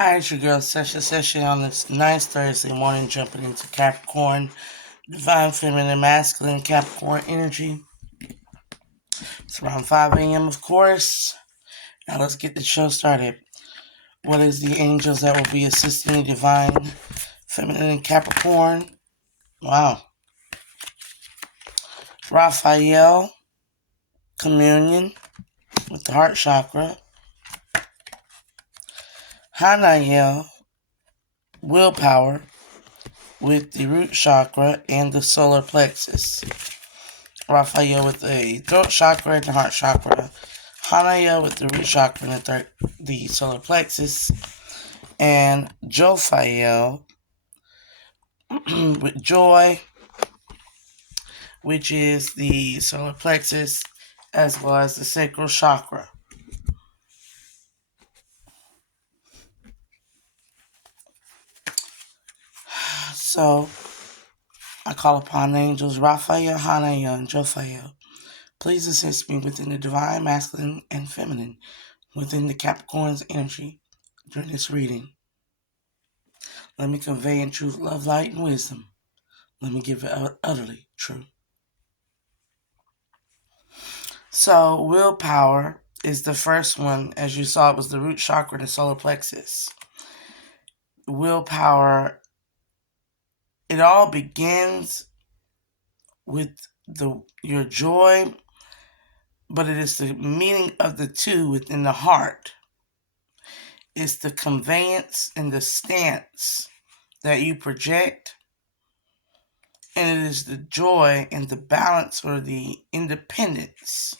Hi, it's your girl Seshasession on this nice Thursday morning, jumping into Capricorn, Divine Feminine Masculine Capricorn energy. It's around 5 a.m., of course. Now let's get the show started. What is the angels that will be assisting the Divine Feminine Capricorn? Wow. Raphael, communion with the heart chakra. Hanael, willpower with the root chakra and the solar plexus. Raphael with the throat chakra and the heart chakra. Hanael with the root chakra and the solar plexus. And Jophiel with joy, which is the solar plexus as well as the sacral chakra. So, I call upon the angels Raphael, Hanael, and Jophiel. Please assist me within the divine masculine and feminine within the Capricorn's energy during this reading. Let me convey in truth, love, light, and wisdom. Let me give it utterly true. So, willpower is the first one. As you saw, it was the root chakra and the solar plexus. Willpower, it all begins with your joy, but it is the meaning of the two within the heart. It's the conveyance and the stance that you project, and it is the joy and the balance or the independence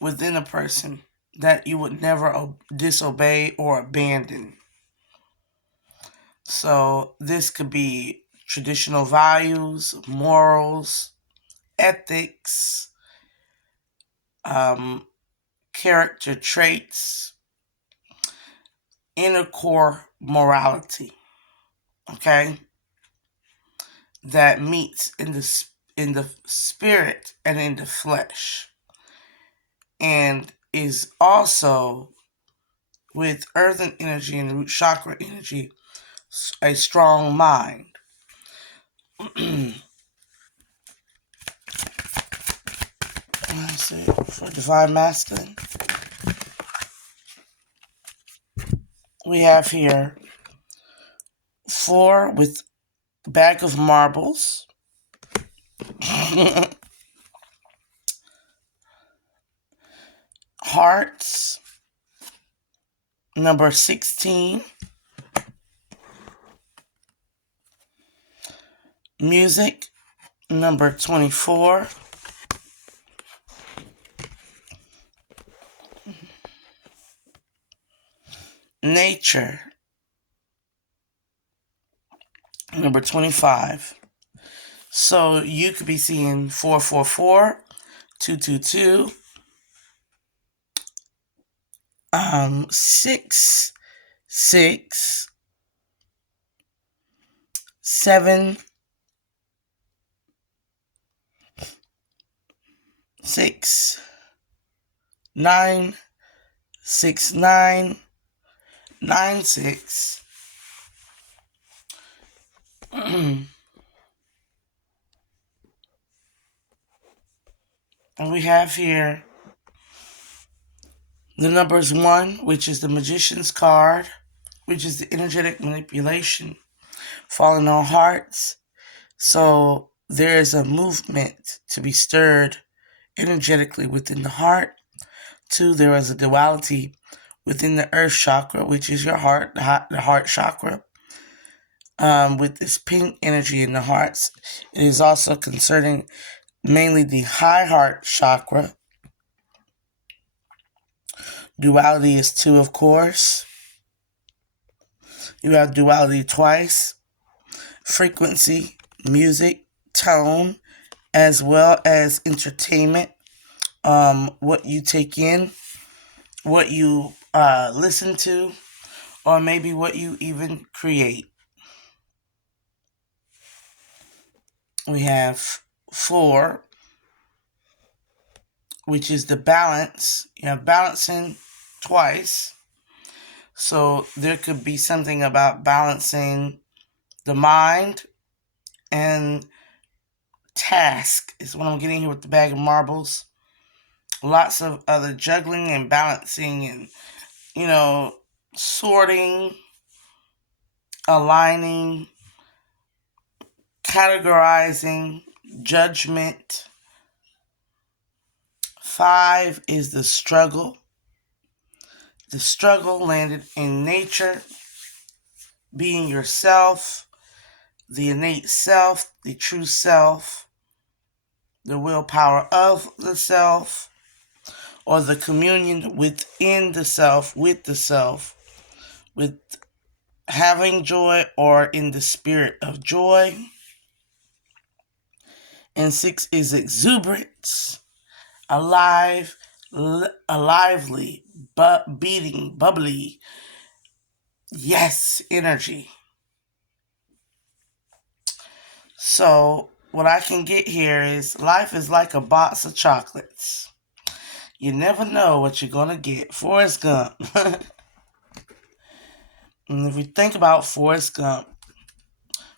within a person that you would never disobey or abandon. So this could be traditional values, morals, ethics, character traits, inner core morality, okay, that meets in the spirit and in the flesh, and is also with earthen energy and root chakra energy, a strong mind. Let's see, for divine masculine, we have here 4 with bag of marbles. Hearts, number 16. Music, number 24. Nature, number 25. So you could be seeing 444, 222, 6, 6, 7, 6, 9, 6, 9, 9, 6. And we have here the numbers 1, which is the magician's card, which is the energetic manipulation, falling on hearts. So there is a movement to be stirred energetically within the heart. 2, there is a duality within the earth chakra, which is your heart, the heart chakra. With this pink energy in the hearts, it is also concerning mainly the high heart chakra. Duality is 2, of course. You have duality twice. Frequency, music, tone, as well as entertainment. What you take in, what you listen to, or maybe what you even create. We have 4, which is the balance. You have balancing twice. So there could be something about balancing the mind and task is what I'm getting here with the bag of marbles. Lots of other juggling and balancing and, sorting, aligning, categorizing, judgment. 5 is the struggle. The struggle landed in nature, being yourself, the innate self, the true self, the willpower of the self, or the communion within the self, with having joy or in the spirit of joy. And 6 is exuberance, alive, lively, beating, bubbly, yes, energy. So what I can get here is life is like a box of chocolates. You never know what you're going to get. Forrest Gump. And if we think about Forrest Gump,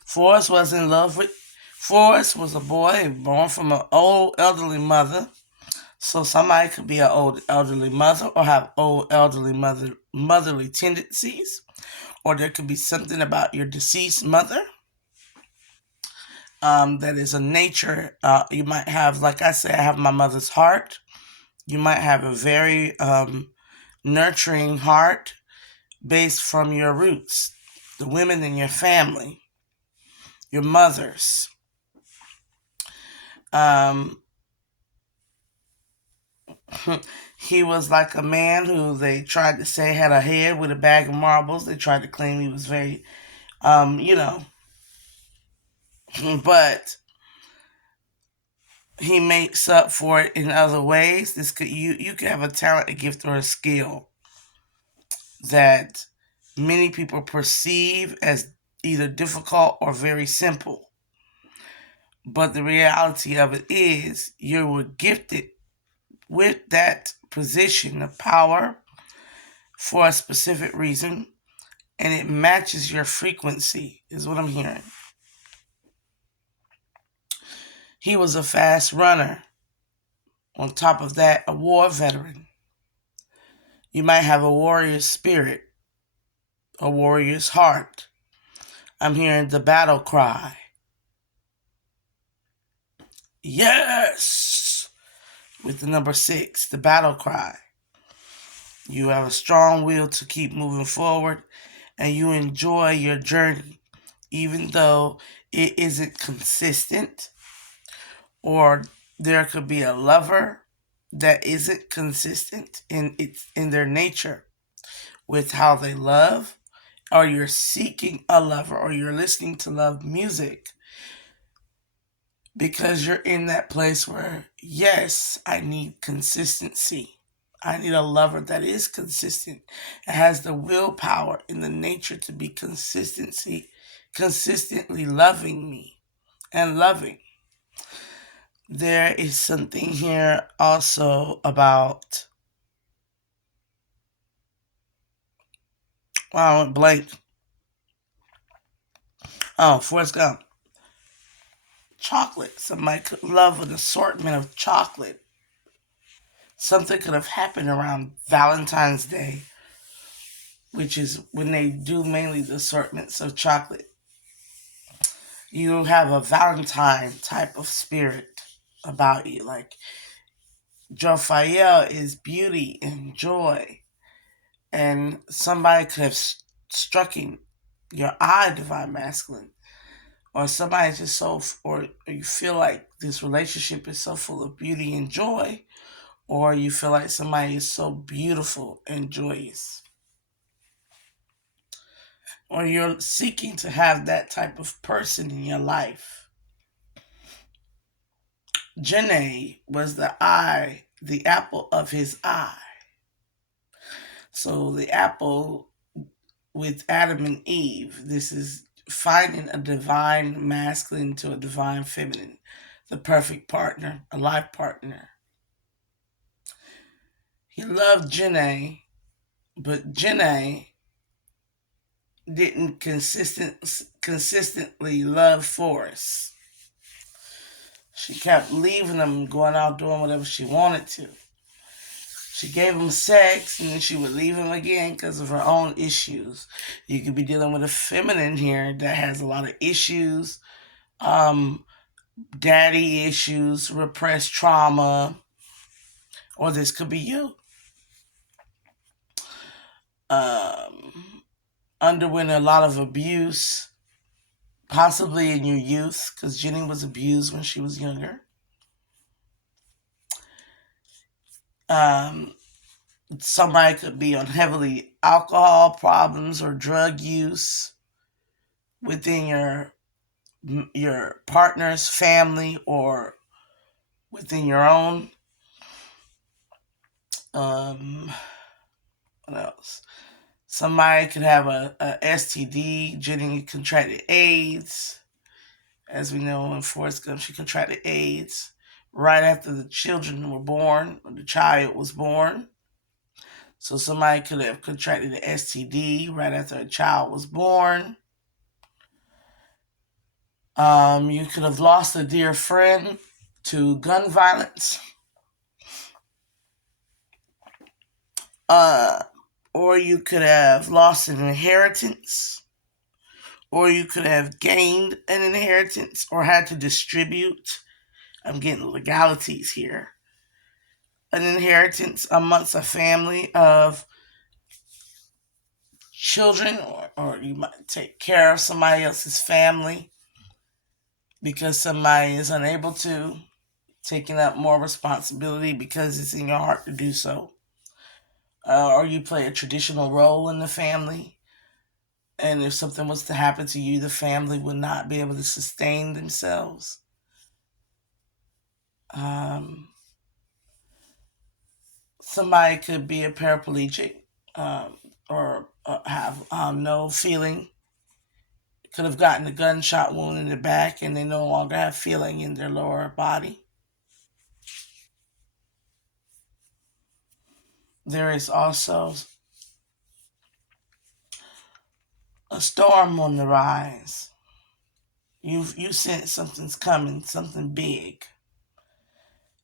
Forrest was in love with... Forrest was a boy born from an old elderly mother. So somebody could be an old elderly mother or have old elderly motherly tendencies. Or there could be something about your deceased mother that is a nature. You might have, like I say, I have my mother's heart. You might have a very nurturing heart based from your roots, the women in your family, your mothers. He was like a man who they tried to say had a head with a bag of marbles. They tried to claim he was very, but he makes up for it in other ways. You could have a talent, a gift, or a skill that many people perceive as either difficult or very simple. But the reality of it is you were gifted with that position of power for a specific reason, and it matches your frequency, is what I'm hearing. He was a fast runner. On top of that, a war veteran. You might have a warrior's spirit, a warrior's heart. I'm hearing the battle cry. Yes! With the number 6, the battle cry. You have a strong will to keep moving forward, and you enjoy your journey, even though it isn't consistent, or there could be a lover that isn't consistent in their nature with how they love, or you're seeking a lover, or you're listening to love music because you're in that place where, yes, I need consistency. I need a lover that is consistent and has the willpower in the nature to be consistently loving me and loving. There is something here also about... Wow, I went blank. Oh, Forrest Gump. Chocolate. Somebody could love an assortment of chocolate. Something could have happened around Valentine's Day, which is when they do mainly the assortments of chocolate. You have a Valentine type of spirit about you. Like, Jophiel is beauty and joy. And somebody could have struck in your eye, divine masculine. Or somebody just or you feel like this relationship is so full of beauty and joy. Or you feel like somebody is so beautiful and joyous. Or you're seeking to have that type of person in your life. Janae was the apple of his eye. So the apple with Adam and Eve, this is finding a divine masculine to a divine feminine, the perfect partner, a life partner. He loved Janae, But Jenna didn't consistently love Forrest. She kept leaving him and going out doing whatever she wanted to. She gave him sex and then she would leave him again because of her own issues. You could be dealing with a feminine here that has a lot of issues, um, daddy issues, repressed trauma, or this could be you. Underwent a lot of abuse, possibly in your youth, because Jenny was abused when she was younger. Um, Somebody could be on heavily alcohol problems or drug use within your partner's family or within your own. Um, what else? Somebody could have a STD. Jenny contracted AIDS. As we know, in Forrest Gump, she contracted AIDS right after the children were born, or the child was born. So somebody could have contracted an STD right after a child was born. You could have lost a dear friend to gun violence. Or you could have lost an inheritance. Or you could have gained an inheritance or had to distribute. I'm getting legalities here. An inheritance amongst a family of children, or you might take care of somebody else's family because somebody is unable to, taking up more responsibility because it's in your heart to do so. Or you play a traditional role in the family, and if something was to happen to you, the family would not be able to sustain themselves. Um, Somebody could be a paraplegic, or have no feeling. Could have gotten a gunshot wound in the back and they no longer have feeling in their lower body. There is also a storm on the rise. You sense something's coming, something big.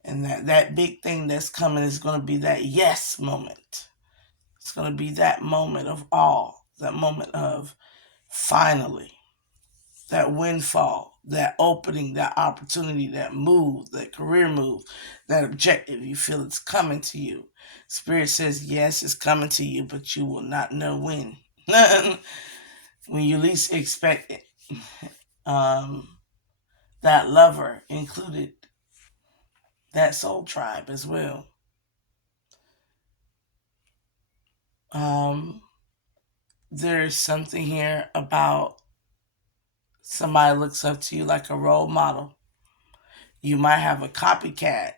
And that big thing that's coming is going to be that yes moment. It's going to be that moment of awe, that moment of finally, that windfall, that opening, that opportunity, that move, that career move, that objective. You feel it's coming to you. Spirit says, yes, it's coming to you, but you will not know when. When you least expect it. That lover included that soul tribe as well. There's something here about somebody looks up to you like a role model. You might have a copycat,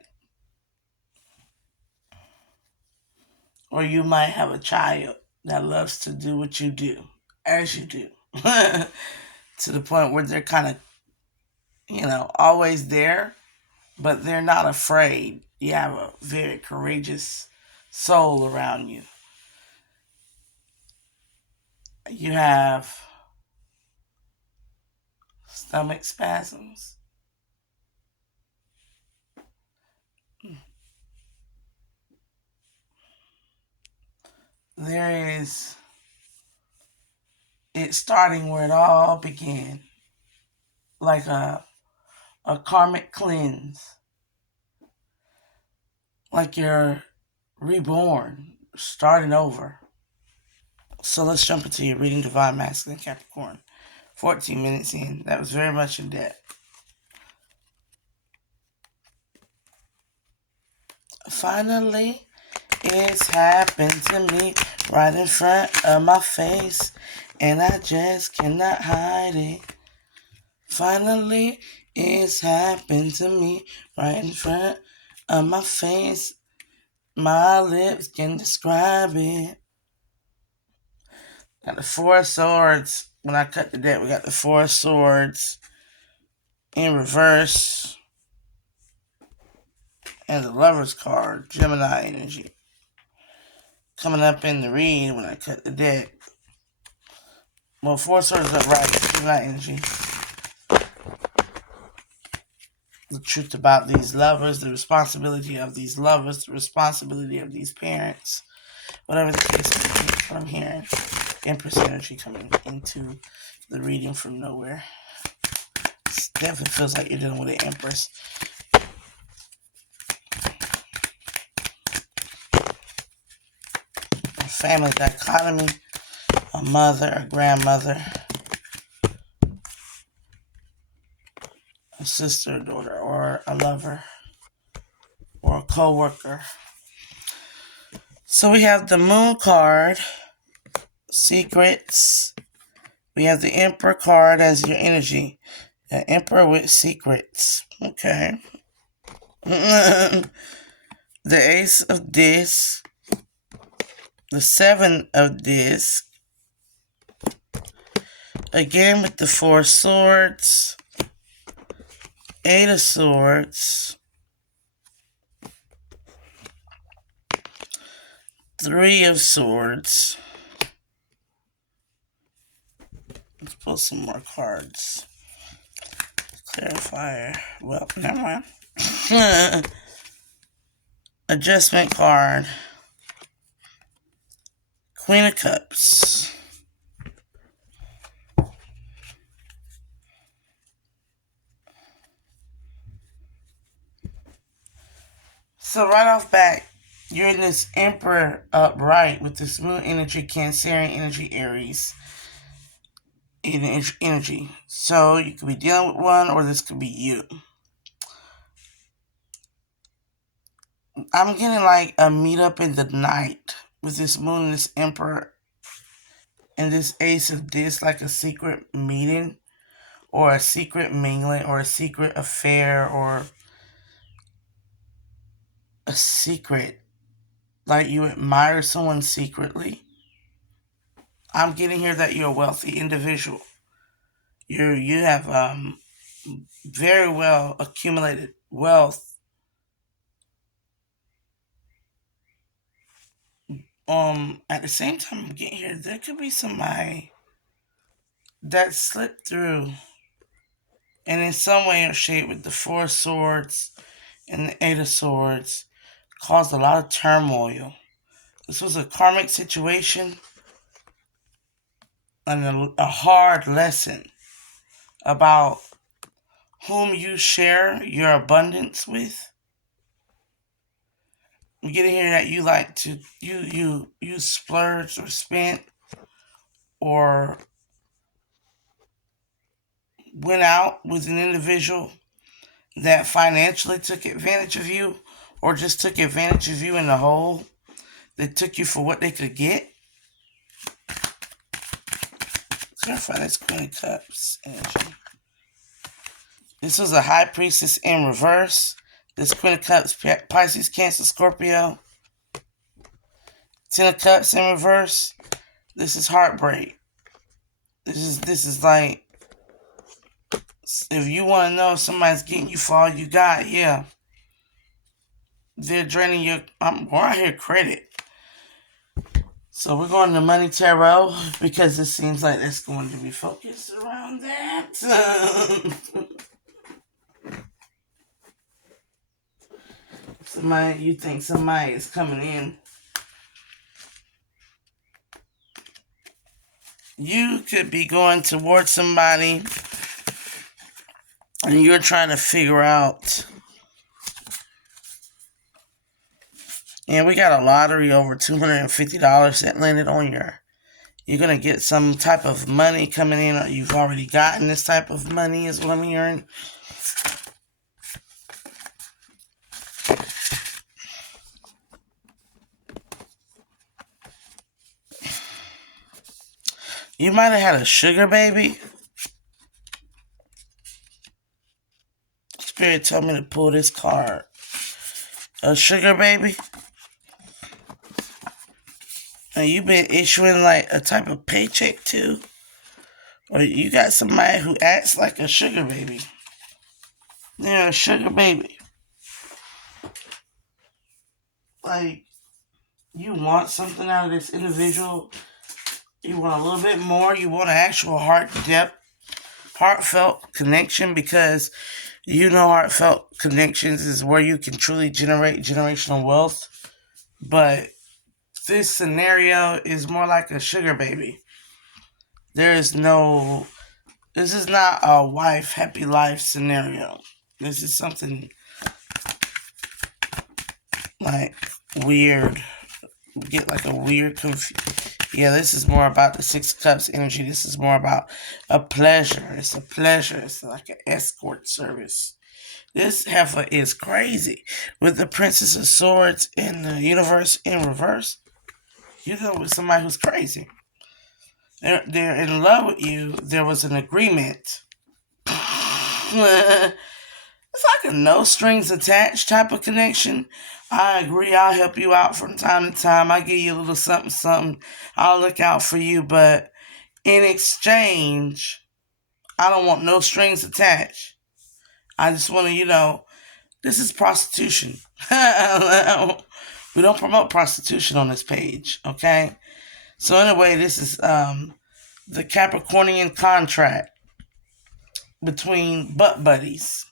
or you might have a child that loves to do what you do, as you do, to the point where they're kind of, always there, but they're not afraid. You have a very courageous soul around you. You have stomach spasms. There is it starting where it all began, like a karmic cleanse, like you're reborn, starting over. So let's jump into your reading, Divine Masculine Capricorn. 14 minutes in. That was very much in depth. Finally, it's happened to me right in front of my face, and I just cannot hide it. Finally, it's happened to me right in front of my face. My lips can describe it. Got the Four of Swords. When I cut the deck, we got the Four of Swords in reverse. And the Lover's card, Gemini energy. coming up in the read when I cut the deck. Well, Four of Swords upright, Gemini energy. The truth about these lovers, the responsibility of these lovers, the responsibility of these parents, whatever the case may be. That's what I'm hearing. Empress energy coming into the reading from nowhere. It definitely feels like you're dealing with an Empress. A family dichotomy, a mother, a grandmother, a sister, a daughter, or a lover, or a co-worker. So we have the Moon card, secrets. We have the Emperor card as your energy. The Emperor with secrets. Okay. The Ace of Discs. The Seven of Discs. Again with the Four of Swords. Eight of Swords. Three of Swords. Let's pull some more cards. Clarifier. Well, never mind. Adjustment card. Queen of Cups. So right off bat, you're in this Emperor upright with this Moon energy, Cancerian energy, Aries energy. So you could be dealing with one, or this could be you. I'm getting like a meetup in the night with this Moon and this Emperor and this Ace of Discs, like a secret meeting or a secret mingling or a secret affair or a secret, like you admire someone secretly. I'm getting here that you're a wealthy individual. You have very well accumulated wealth. At the same time, I'm getting here, there could be somebody that slipped through, and in some way or shape, with the Four of Swords and the Eight of Swords, caused a lot of turmoil. This was a karmic situation and a hard lesson about whom you share your abundance with. You get in here that you like to you splurged or spent or went out with an individual that financially took advantage of you, or just took advantage of you in the whole. They took you for what they could get. Clarify this Queen of Cups energy. This was a High Priestess in reverse. This Queen of Cups, Pisces, Cancer, Scorpio. Ten of Cups in reverse. This is heartbreak. This is like, if you want to know if somebody's getting you for all you got, yeah. They're draining your, I hear credit. So we're going to Money Tarot because it seems like it's going to be focused around that. You think somebody is coming in. You could be going towards somebody and you're trying to figure out. And we got a lottery over $250 that landed on you're going to get some type of money coming in, or you've already gotten this type of money is what I'm hearing. You might have had a sugar baby. Spirit told me to pull this card. A sugar baby. And you've been issuing like a type of paycheck too. Or you got somebody who acts like a sugar baby. They're a sugar baby. Like, You want something out of this individual. You want a little bit more. You want an actual heartfelt connection, because heartfelt connections is where you can truly generate generational wealth. But this scenario is more like a sugar baby. There is no. This is not a wife happy life scenario. This is something like weird. We get like a weird Yeah, this is more about the Six of Cups energy. This is more about a pleasure. It's a pleasure. It's like an escort service. This heifer is crazy. With the Princess of Swords in the universe in reverse, you're dealing with somebody who's crazy. They're in love with you. There was an agreement. It's like a no strings attached type of connection. I agree, I'll help you out from time to time. I give you a little something, something. I'll look out for you, but in exchange, I don't want no strings attached. I just want to, this is prostitution. We don't promote prostitution on this page, okay? So anyway, this is the Capricornian contract between butt buddies.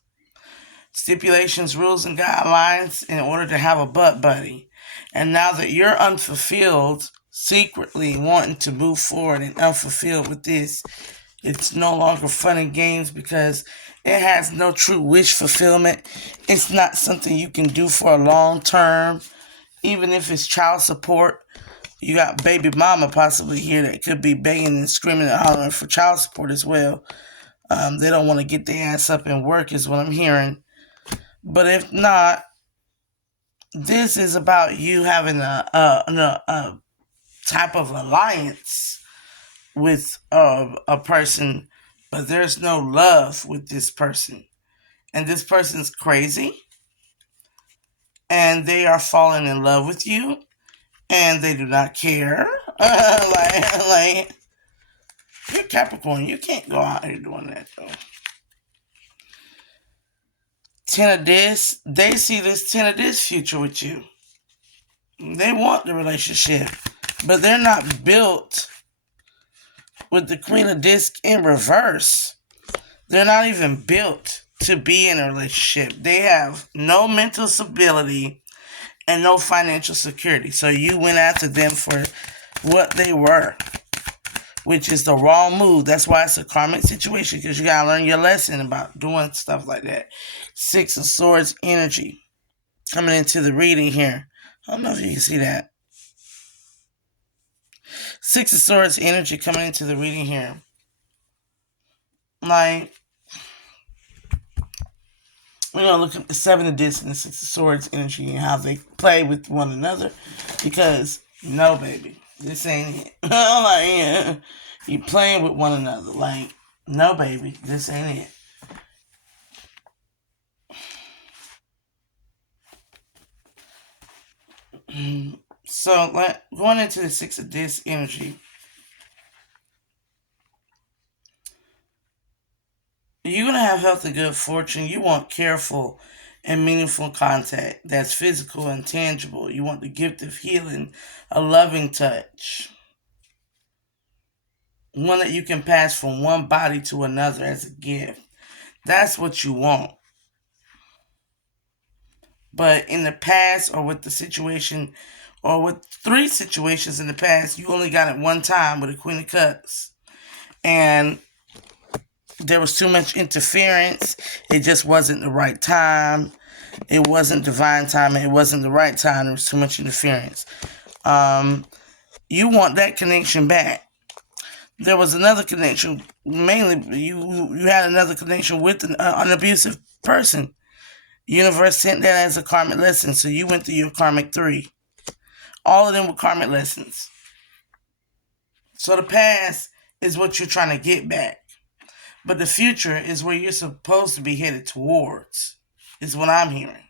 Stipulations, rules, and guidelines in order to have a butt buddy. And now that you're unfulfilled, secretly wanting to move forward and unfulfilled with this, it's no longer fun and games, because it has no true wish fulfillment. It's not something you can do for a long term, even if it's child support. You got baby mama possibly here that could be begging and screaming and hollering for child support as well. They don't want to get their ass up and work, is what I'm hearing. But if not, this is about you having a type of alliance with a person, but there's no love with this person. And this person's crazy, and they are falling in love with you, and they do not care. like, you're Capricorn. You can't go out here doing that, though. Ten of this, they see this ten of this future with you. They want the relationship, but they're not built with the Queen of Disc in reverse. They're not even built to be in a relationship. They have no mental stability and no financial security. So you went after them for what they were, which is the wrong move. That's why it's a karmic situation, because you got to learn your lesson about doing stuff like that. Six of Swords energy coming into the reading here. I don't know if you can see that. Six of Swords energy coming into the reading here. Like, we're going to look at the Seven of Discs and the Six of Swords energy and how they play with one another. Because, no, baby, this ain't it. Like, yeah, you playing with one another. Like, no, baby, this ain't it. So, going into the Six of Discs energy, you're going to have health and good fortune. You want careful and meaningful contact that's physical and tangible. You want the gift of healing, a loving touch. One that you can pass from one body to another as a gift. That's what you want. But in the past, or with the situation, or with 3 situations in the past, you only got it one time with a Queen of Cups. And there was too much interference. It just wasn't the right time. It wasn't divine timing. It wasn't the right time. There was too much interference. You want that connection back. There was another connection. Mainly, you had another connection with an abusive person. Universe sent that as a karmic lesson, so you went through your karmic 3. All of them were karmic lessons. So the past is what you're trying to get back. But the future is where you're supposed to be headed towards, is what I'm hearing.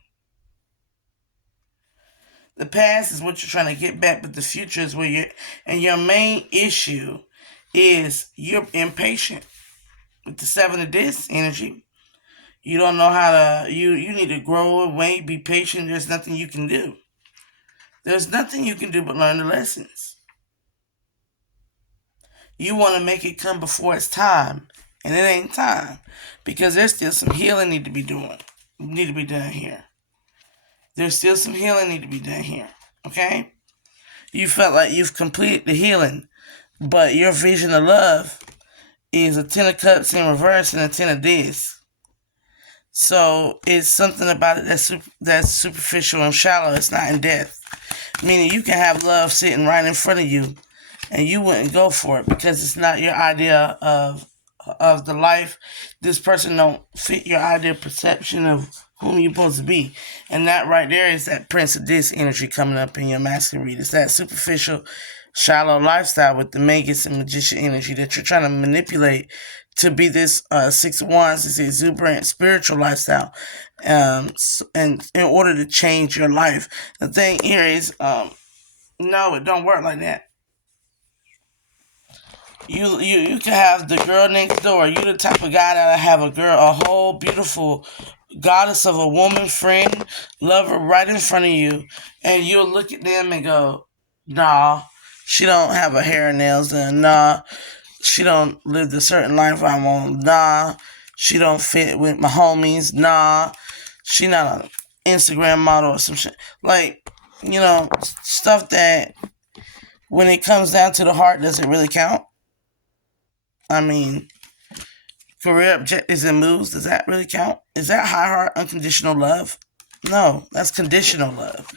The past is what you're trying to get back, but the future is where you're... And your main issue is you're impatient. With the Seven of Discs energy, you don't know how to... You need to grow, wait, be patient. There's nothing you can do. There's nothing you can do but learn the lessons. You want to make it come before it's time, and it ain't time because there's still some healing need to be done here. There's still some healing need to be done here. Okay? You felt like you've completed the healing, but your vision of love is a 10 of cups in reverse and a 10 of this. So it's something about it that's superficial and shallow. It's not in depth. Meaning you can have love sitting right in front of you and you wouldn't go for it because it's not your idea of the life. This person don't fit your idea perception of whom you're supposed to be. And that right there is that Prince of This energy coming up in your masculine read. It's that superficial, shallow lifestyle with the Magus and Magician energy that you're trying to manipulate to be this Six of Wands, this exuberant spiritual lifestyle. And in order to change your life. The thing here is, no, it don't work like that. You can have the girl next door. You the type of guy that'll have a whole beautiful goddess of a woman friend, lover right in front of you, and you'll look at them and go, nah, she don't have her hair and nails done. Nah, she don't live the certain life I want. Nah, she don't fit with my homies. Nah, she not an Instagram model or some shit. Like, stuff that when it comes down to the heart doesn't really count. I mean, career objectives and moves, does that really count? Is that high heart unconditional love? No, that's conditional love.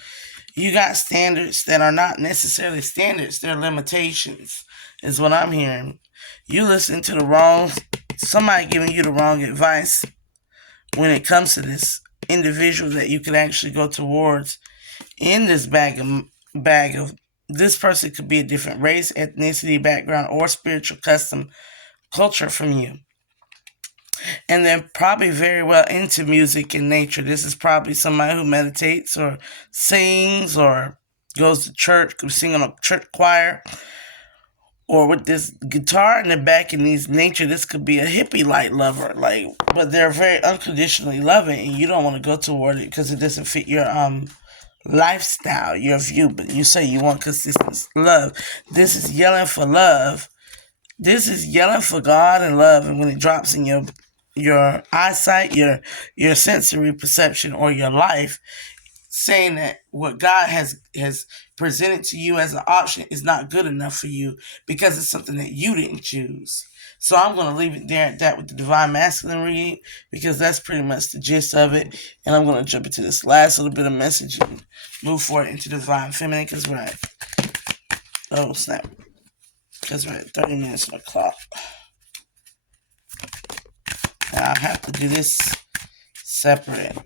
You got standards that are not necessarily standards, they're limitations, is what I'm hearing. You listen to somebody giving you the wrong advice when it comes to this individual that you could actually go towards in this bag of this person could be a different race, ethnicity, background, or spiritual custom culture from you. And they're probably very well into music and nature. This is probably somebody who meditates or sings or goes to church, could sing on a church choir, or with this guitar in the back and these nature. This could be a hippie light lover, but they're very unconditionally loving, and you don't want to go toward it because it doesn't fit your lifestyle, your view. But you say you want consistent love. This is yelling for love. This is yelling for God and love, and when it drops in your eyesight, your sensory perception, or your life, saying that what God has presented to you as an option is not good enough for you because it's something that you didn't choose. So I'm going to leave it there at that with the Divine Masculine read because that's pretty much the gist of it. And I'm going to jump into this last little bit of message and move forward into the Divine Feminine because we're at, oh snap, because we're at 30 minutes on the clock. Now I have to do this separate.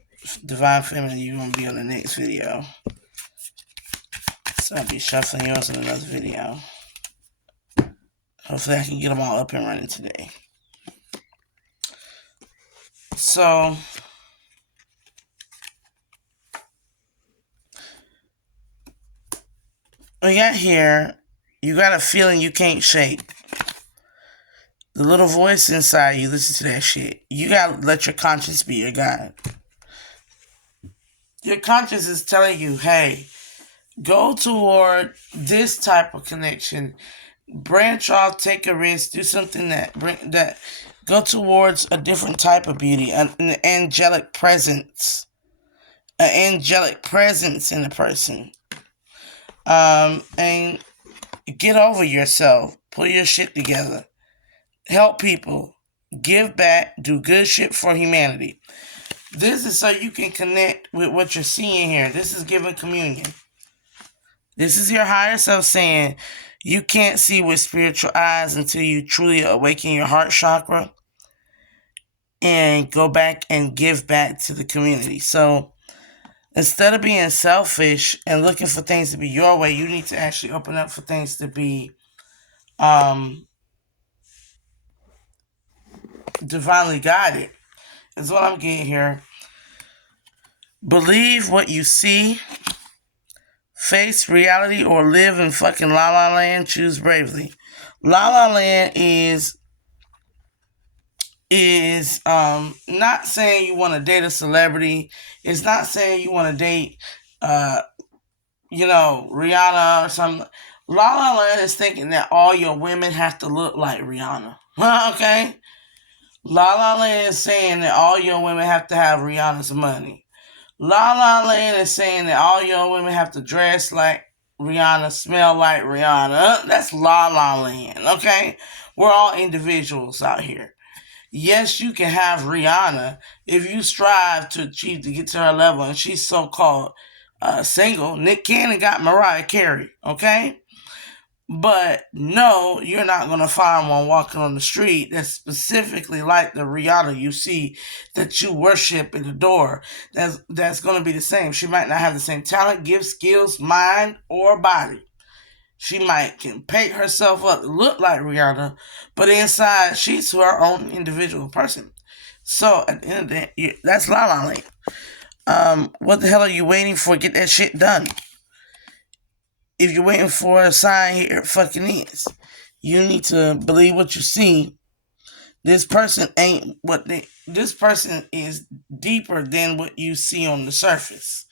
Divine Feminine, you're going to be on the next video. So I'll be shuffling yours in another video. Hopefully I can get them all up and running today. So, when you got here, you got a feeling you can't shake. The little voice inside you, listen to that shit. You gotta let your conscience be your guide. Your conscience is telling you, hey, go toward this type of connection. Branch off, take a risk, do something that go towards a different type of beauty, an angelic presence. An angelic presence in a person. And get over yourself. Pull your shit together. Help people. Give back. Do good shit for humanity. This is so you can connect with what you're seeing here. This is giving communion. This is your higher self saying you can't see with spiritual eyes until you truly awaken your heart chakra and go back and give back to the community. So instead of being selfish and looking for things to be your way, you need to actually open up for things to be divinely guided. Is what I'm getting here. Believe what you see. Face reality or live in fucking La La Land. Choose bravely. La La Land is not saying you want to date a celebrity. It's not saying you want to date Rihanna or something. La La Land is thinking that all your women have to look like Rihanna. Okay? La La Land is saying that all your women have to have Rihanna's money. La La Land is saying that all your women have to dress like Rihanna, smell like Rihanna. That's La La Land, okay? We're all individuals out here. Yes, you can have Rihanna if you strive to achieve to get to her level, and she's so-called single. Nick Cannon got Mariah Carey, okay? But no, you're not going to find one walking on the street that's specifically like the Rihanna you see that you worship and adore. That's going to be the same. She might not have the same talent, gifts, skills, mind, or body. She might can paint herself up to look like Rihanna, but inside she's her own individual person. So at the end of the day, that's La La Land. What the hell are you waiting for? Get that shit done. If you're waiting for a sign, here it fucking is. You need to believe what you see. This person ain't this person is deeper than what you see on the surface.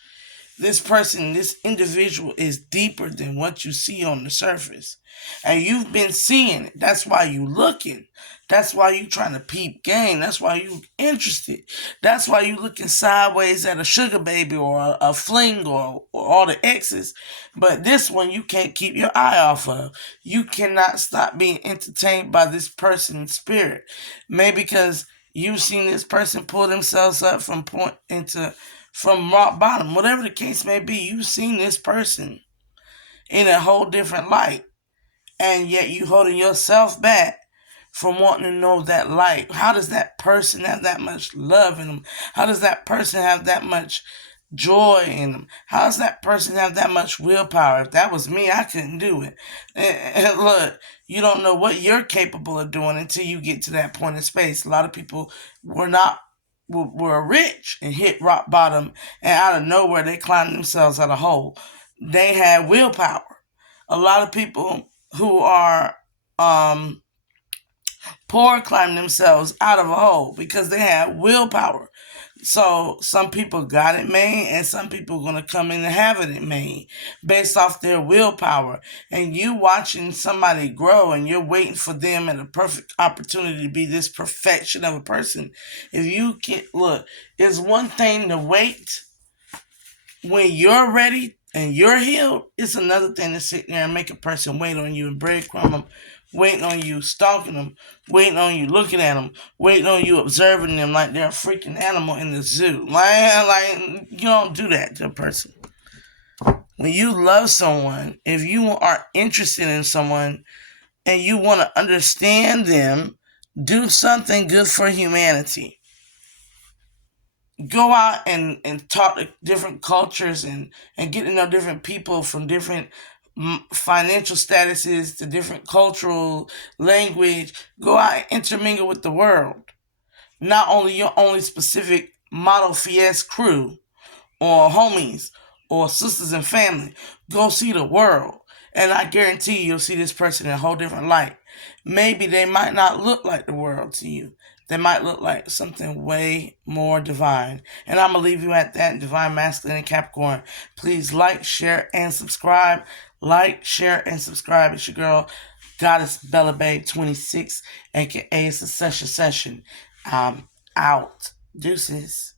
This individual is deeper than what you see on the surface. And you've been seeing it. That's why you looking. That's why you trying to peep game. That's why you interested. That's why you looking sideways at a sugar baby or a fling or all the exes. But this one you can't keep your eye off of. You cannot stop being entertained by this person's spirit. Maybe because you've seen this person pull themselves up from rock bottom, whatever the case may be. You've seen this person in a whole different light, and yet you holding yourself back from wanting to know that light. How does that person have that much love in them? How does that person have that much joy in them? How does that person have that much willpower? If that was me, I couldn't do it. And look, you don't know what you're capable of doing until you get to that point in space. A lot of people were rich and hit rock bottom, and out of nowhere they climbed themselves out of a hole. They had willpower. A lot of people who are poor climb themselves out of a hole because they had willpower. So some people got it made, and some people are going to come in and have it made based off their willpower. And you watching somebody grow, and you're waiting for them and a perfect opportunity to be this perfection of a person. If you can look, it's one thing to wait when you're ready and you're healed. It's another thing to sit there and make a person wait on you and breadcrumb them, waiting on you, stalking them, waiting on you, looking at them, waiting on you, observing them like they're a freaking animal in the zoo. Like you don't do that to a person. When you love someone, if you are interested in someone and you want to understand them, do something good for humanity. Go out and talk to different cultures and get to know different people from different financial statuses to different cultural language. Go out and intermingle with the world. Not only your only specific Model Fies crew or homies or sisters and family. Go see the world. And I guarantee you'll see this person in a whole different light. Maybe they might not look like the world to you. They might look like something way more divine. And I'm going to leave you at that. Divine Masculine and Capricorn. Please like, share, and subscribe. Like, share, and subscribe. It's your girl, Goddess Bella Babe 26, aka it's a session. I'm out. Deuces.